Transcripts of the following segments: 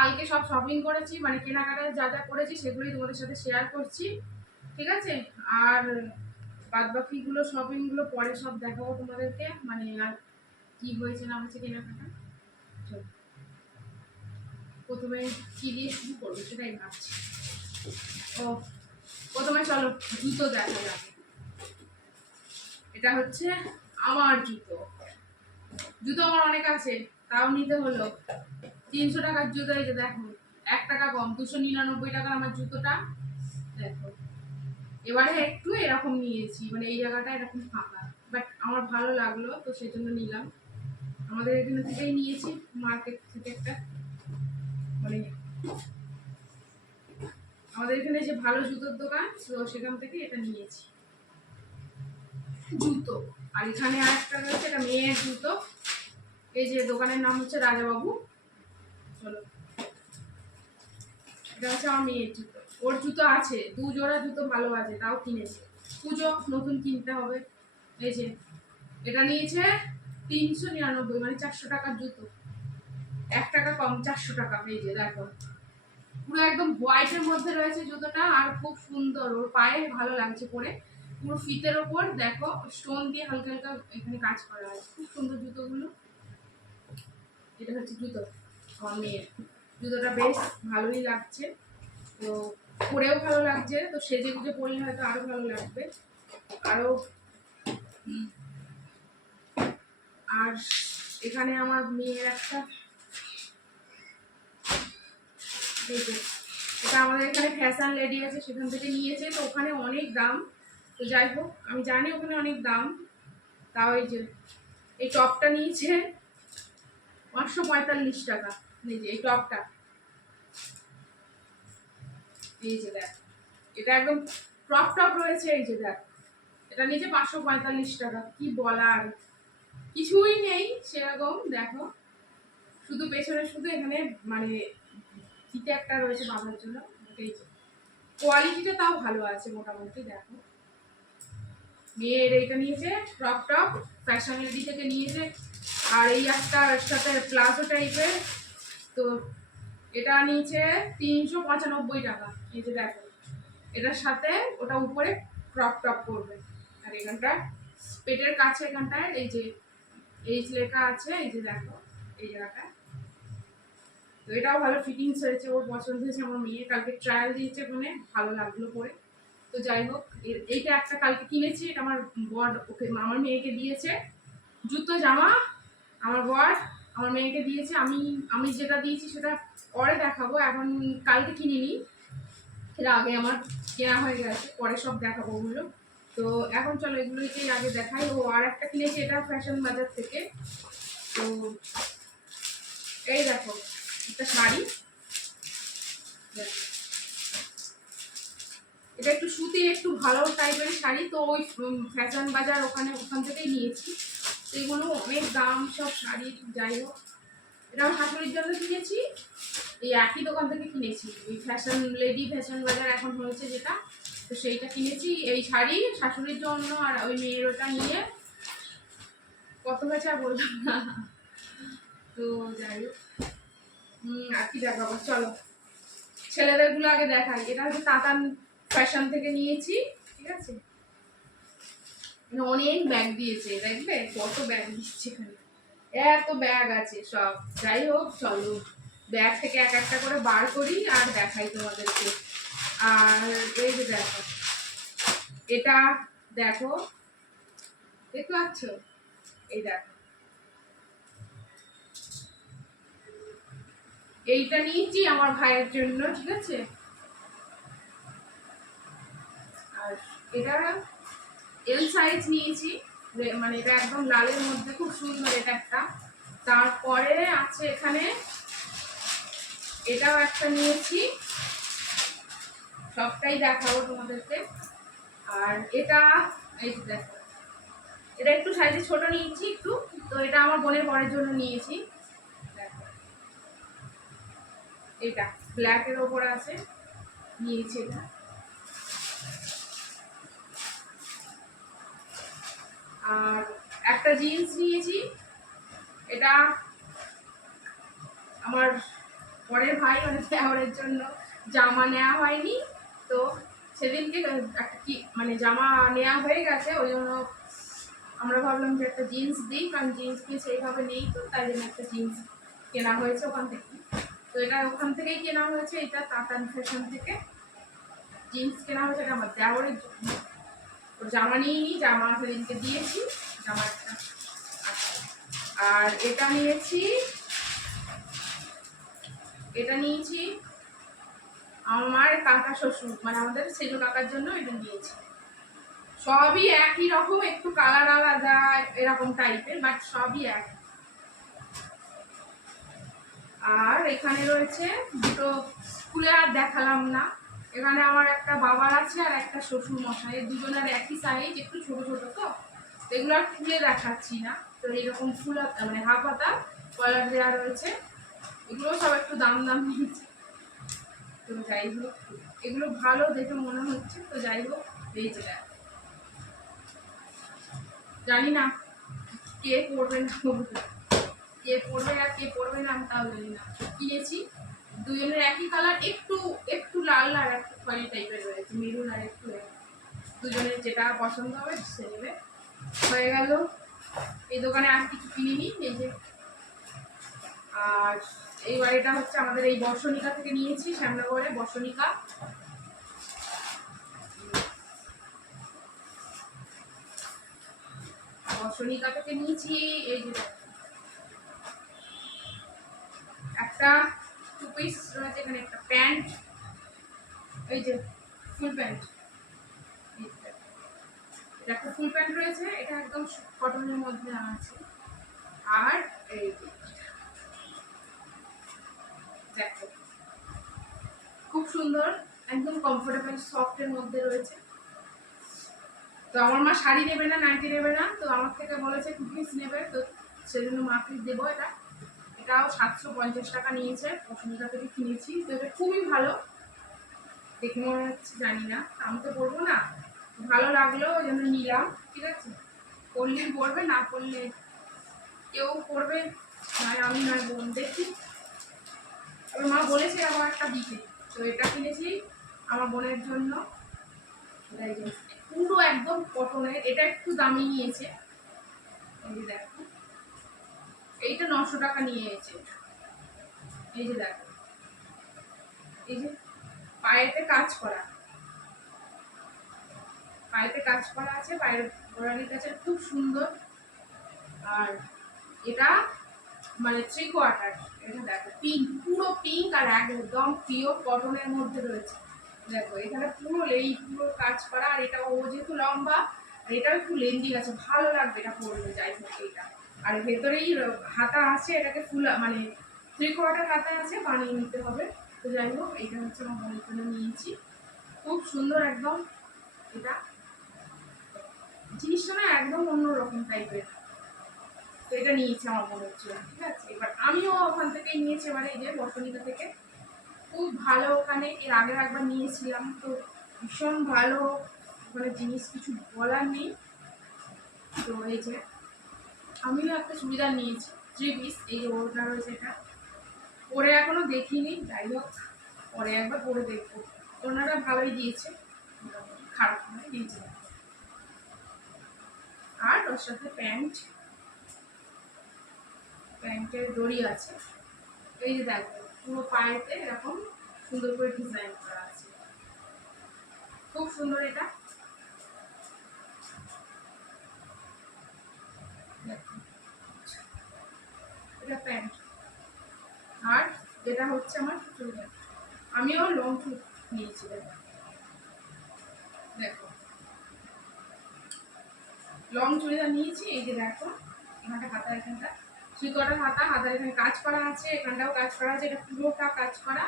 কালকে সব শপিং করেছি, মানে কেনাকাটা যা যা করেছি সেগুলোই তোমাদের সাথে শেয়ার করছি, ঠিক আছে? আর বাদ বাকিগুলো শপিংগুলো পরে সব দেখাবো তোমাদেরকে, মানে আর কি হয়েছে না হয়েছে কেনাকাটা। প্রথমে কি দিয়ে শুরু করবো সেটাই ভাবছি। ও প্রথমে চলো জুতো দেখা যাবে। এটা হচ্ছে আমার জুতো। জুতো আমার অনেক আছে, তাও নিতে হলো। 300 টাকার জুতো, এই যে দেখো 1 টাকা কম, 299 টাকার আমার জুতোটা। দেখো এবারে একটু এরকম নিয়েছি, মানে এই জায়গাটা এরকম ফাঁকা, বাট আমার ভালো লাগলো তো সেই জন্য নিলাম। আমাদের এখানে থেকেই নিয়েছি, মার্কেট থেকে একটা, মানে আমাদের এখানে যে ভালো জুতোর দোকান, তো সেখান থেকে এটা নিয়েছি জুতো। আর এখানে আরেকটা রয়েছে, এটা মেয়ের জুতো। এই যে দোকানের নাম হচ্ছে রাজাবাবু। চলো, এটা হচ্ছে আমার মেয়ের জুতো। ওর জুতো আছে 2 জোড়া জুতো ভালো আছে, তাও কিনেছে। পুজো নতুন কিনতে হবে। এই যে এটা নিয়েছে 399, মানে 400 টাকার জুতো, 1 টাকা কম, 400 টাকা। এই যে দেখো পুরো একদম হোয়াইটের মধ্যে রয়েছে জুতোটা, আর খুব সুন্দর, ওর পায়ে ভালো লাগছে পরে। পুরো ফিতের ওপর দেখো স্টোন দিয়ে হালকা হালকা এখানে কাজ করা আছে, খুব সুন্দর জুতোগুলো। এটা হচ্ছে জুতো আমার মেয়ের। জুতোটা বেশ ভালোই লাগছে, তো পরেও ভালো লাগছে, তো সেজে গুজে পরলে হয়তো আরো ভালো লাগবে। আরো আর এখানে আমার মেয়ের একটা, এটা আমাদের এখানে ফ্যাশন লেডি আছে, সেখান থেকে নিয়েছে, তো ওখানে অনেক দাম। তো যাই হোক, আমি জানি ওখানে অনেক দাম, তাও এই যে এই টপটা নিয়েছে 545 টাকা। এই যে এই টপটা, এই যে দেখ, এটা একদম ক্রপ টপ রয়েছে। এই যে দেখ, এটা নিচে 545 টাকা। কি বলার, কিছুই নেই সেরকম। দেখো শুধু পেছনে শুধু এখানে মানে ফিতে একটা রয়েছে বাঁধার জন্য। এই যে কোয়ালিটিটা তাও ভালো আছে মোটামুটি। দেখো মেয়ের এইটা নিয়েছে ক্রপ টপ, ফ্যাশন লেডি থেকে নিয়েছে। আর এই একটা সাথে প্লাজো টাইপের, তো এটা নিয়েছে 395 টাকা। এই যে দেখো এটার সাথে ওটা উপরে ক্রপ টপ করবে। আর এখানটা পেটের কাছে এখানটায় এই যে এইচ লেখা আছে, এই যে দেখো এই জায়গাটা। তো এটাও ভালো ফিটিংস হয়েছে, ওর পছন্দ হয়েছে। আমার মেয়ে কালকে ট্রায়াল দিয়েছে, মানে ভালো লাগলো পরে। তো যাই হোক, এইটা একটা কালকে কিনেছি, এটা আমার বর ওকে আমার মেয়েকে দিয়েছে। জুতো জামা আমার বর আমার মেয়েকে দিয়েছে। আমি যেটা দিয়েছি সেটা পরে দেখাবো, এখন কালকে কিনিনি, এর আগে আমার কেনা হয়ে গেছে, পরে সব দেখাবো ওগুলো। তো এখন চলো এগুলোকেই আগে দেখাই। ও আর একটা কিনেছি, এটা ফ্যাশন বাজার থেকে। তো এই দেখো একটা শাড়ি, এটা একটু সুতির একটু ভালো টাইপের শাড়ি, তো ওই ফ্যাশন বাজার ওখান থেকেই নিয়েছি। তো এগুলো অনেক দাম সব শাড়ি, যাই হোক। এটা আমার শাশুড়ির জন্য কিনেছি, এই একই দোকান থেকে কিনেছি, এই ফ্যাশন লেডি ফ্যাশন বাজার এখন হয়েছে যেটা, তো সেইটা কিনেছি। এই শাড়ি শাশুড়ির জন্য, আর ওই মেয়ের ওটা নিয়ে কত হয়েছে আর বললাম না। তো যাই হোক, আর কি দেখাবো, চলো ছেলেদের গুলো আগে দেখাই। এটা হচ্ছে তাতান ফ্যাশন থেকে নিয়েছি, ঠিক আছে? অনেক ব্যাগ দিয়েছে, দেখবে কত ব্যাগ দিচ্ছে এখানে, এত ব্যাগ আছে সব। যাই হোক চলো ব্যাগ থেকে এক একটা করে বার করি আর দেখাই তোমাদেরকে। আর এই যে দেখো এটা, দেখো দেখতে পাচ্ছ, এই দেখো এইটা নিয়েছি আমার ভাইয়ের জন্য, ঠিক আছে? আর এটা এল সাইজ নিয়েছি, মানে এটা একদম লালের মধ্যে খুব সুন্দর এটা একটা। তারপরে আছে এখানে এটাও একটা নিয়েছি, সবটাই দেখাবো তোমাদেরকে। আর এটা এই যে দেখো, এটা একটু সাইজে ছোট নিয়েছি একটু, তো এটা আমার বোনের বরের জন্য নিয়েছি। দেখো এটা ব্ল্যাকের ওপর আছে, নিয়েছি এটা। আর একটা জিন্স নিয়েছি, এটা আমার পরের ভাই মানে দেওরের জন্য জামা নেওয়া হয়নি, তো সেদিনকে একটা কি মানে জামা নেওয়া হয়ে গেছে, ওই জন্য আমরা ভাবলাম যে একটা জিন্স দিই, কারণ জিন্স দিয়ে সেইভাবে নেই, তো তাই জন্য একটা জিন্স কেনা হয়েছে ওখান থেকে। তো এটা ওখান থেকেই কেনা হয়েছে, এটা তাতান ফ্যাশন থেকে জিন্স কেনা হয়েছে, এটা আমার দেওরের জন্য। তো জামা নিইনি, জামা সেদিনকে দিয়েছি জামা একটা। আর এটা নিয়েছি আমার কাকা শ্বশুর মানে আমাদের সেজো কাকার জন্য এটা নিয়েছি। সবই একই রকম, একটু কালার আলাদা এরকম টাইপের, বাট সবই এক। আর এখানে রয়েছে দুটো, খুলে আর দেখালাম না। এখানে আমার একটা বাবার আছে আর একটা শ্বশুর মশাই, দুজনের একই সাইজ, একটু ছোট ছোট, তো এগুলো আর খুলে দেখাচ্ছি না। তো এইরকম ফুল মানে হাফ হাতা কলার দেওয়া রয়েছে, এগুলো সব একটু দাম দাম নিয়েছে। তো যাই হোক, এগুলো ভালো দেখে মনে হচ্ছে, তো যাই হোক পেয়েছে। জানি না কে পড়বে না, কে পড়বে আর কে পড়বে না আমি তাও জানি না। কিনেছি দুজনের একই কালার, একটু একটু লাল আর একটু খয়েরি টাইপের রয়েছে, মেরুন আর একটু, দুজনের যেটা পছন্দ হবে সে নেবে। হয়ে গেল। এই দোকানে আর কিছু কিনিনি, এই যে। আর এই বাড়িটা হচ্ছে আমাদের এই বর্ষণিকা থেকে নিয়েছি, শ্যামনগরে বর্ষণিকা। বর্ষণিকা থেকে নিয়েছি এই যে একটা টু পিস রয়েছে, এখানে একটা প্যান্ট, এই যে ফুল প্যান্ট, এটা একটা ফুল প্যান্ট রয়েছে, এটা একদম কটনের মধ্যে আছে। আর এই দেখো খুব সুন্দর, একদম কমফোর্টেবল সফটের মধ্যে রয়েছে। তো আমার মা শাড়ি নেবে না, নাইটি নেবে না, তো আমার থেকে বলেছে টু পিস নেবে, তো সেজন্য মাকে দেবো এটা। এটাও 750 টাকা নিয়েছে, পছন্দ থেকে কিনেছি। তো এটা খুবই ভালো দেখে মনে হচ্ছে, জানি না আমি তো পরবো না, ভালো লাগলো ওই জন্য নিলাম। ঠিক আছে, পরলে পরবে, না পরলে কেউ পরবে, নয় আমি নয় বোন, দেখি। আমার মা বলেছে আমার একটা দিতে, তো এটা কিনেছি আমার বোনের জন্য। পুরো একদম কটনের, এটা একটু দামি নিয়েছে, এই যে দেখো এইটা 900 টাকা নিয়েছে। এই যে দেখো, এই যে পায়েতে কাজ করা, পায়েতে কাজ করা আছে, পায়ের গোড়ালির কাছে খুব সুন্দর। আর এটা মানে 3/4, এটা দেখো পিঙ্ক, পুরো পিঙ্ক আর একদম পিওর কটনের মধ্যে রয়েছে। দেখো এখানে পুরো এই পুরো কাজ করা, আর এটা ও যেহেতু লম্বা আর এটাও একটু লেন্দি আছে, ভালো লাগবে এটা পরলে। যাই হোক এইটা, আর ভেতরেই হাতা আছে, এটাকে ফুল মানে 3/4 হাতা আছে, বানিয়ে নিতে হবে। তো যাই হোক এইটা হচ্ছে আমার বোনের জন্য নিয়েছি, খুব সুন্দর একদম। এটা জিনিসটা না একদম অন্যরকম টাইপের, তো এটা নিয়েছি আমার মনে হচ্ছে। ঠিক আছে, এবার আমিও ওখান থেকেই নিয়েছি, এবার এই যে বর্ষণিকা থেকে, খুব ভালো। ওখানে এর আগে একবার নিয়েছিলাম, তো ভীষণ ভালো, ওখানে জিনিস কিছু বলার নেই। তো এই যে আমিও একটা চুড়িদার নিয়েছি 3 পিস, এই যে ওটা রয়েছে, এটা পরে এখনো দেখিনি, যাই হোক পরে একবার পরে দেখবো। ওনারা ভালোই দিয়েছে, খারাপ নয়, দিয়েছে। আর ওর সাথে প্যান্টের দড়ি আছে, এই যে দেখো পুরো পায়েতে এরকম সুন্দর করে ডিজাইন করা আছে, খুব সুন্দর। এটা এটা প্যান্ট, আর এটা হচ্ছে আমার চুড়িদার। আমিও লং চুড় নিয়েছি, দেখো লং চুড়িদার নিয়েছি। এই যে দেখো এখানটা হাতা, এখানটা 3/4 হাতা, হাতার এখানে কাজ করা আছে, এখানটাও কাজ করা আছে, এটা পুরোটা কাজ করা।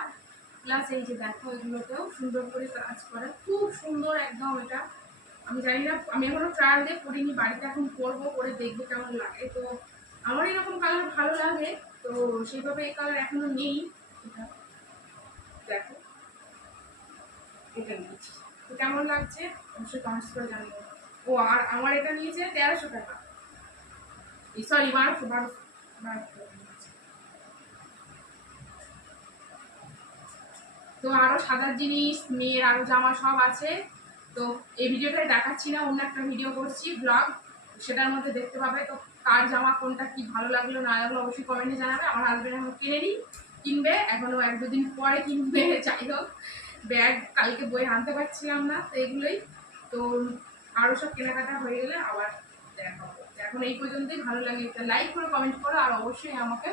প্লাস এই যে দেখো এগুলোতেও সুন্দর করে কাজ করা, খুব সুন্দর একদম। এটা আমি জানি না, আমি এখনো ট্রায়াল দিয়ে পরিনি, বাড়িতে এখন করবো, করে দেখবো কেমন লাগে। তো আমার এরকম কালার ভালো লাগে, তো সেইভাবে এই কালার এখনো নেই। এটা দেখো, এটা নিয়েছি, তো কেমন লাগছে অবশ্যই কমেন্টস করে জানিও। ও আর আমার এটা নিয়েছে 1300 টাকা, সরি 1200 1200 1200 টাকা নিয়েছে। তো আরও সাদার জিনিস, মেয়ের আরও জামা সব আছে। তো এই ভিডিওটাই দেখাচ্ছি না, অন্য একটা ভিডিও করছি ব্লগ, সেটার মধ্যে দেখতে পাবে। তো কার জামা কোনটা কি ভালো লাগলো না লাগলো অবশ্যই কমেন্টে জানাবে। আমার হাজব্যান্ড এখন কিনেনি, কিনবে এখনও 1-2 দিন পরে কিনবে। যাই হোক, ব্যাগ কালকে বই আনতে পারছিলাম না, তো এগুলোই। তো আরও সব কেনাকাটা হয়ে গেলে আবার দেখা হবে। এখন এই পর্যন্তই। ভালো লাগে একটা লাইক করে কমেন্ট করো, আর অবশ্যই আমাকে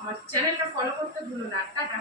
আমার চ্যানেলটা ফলো করতে ভুলো না। টাটা।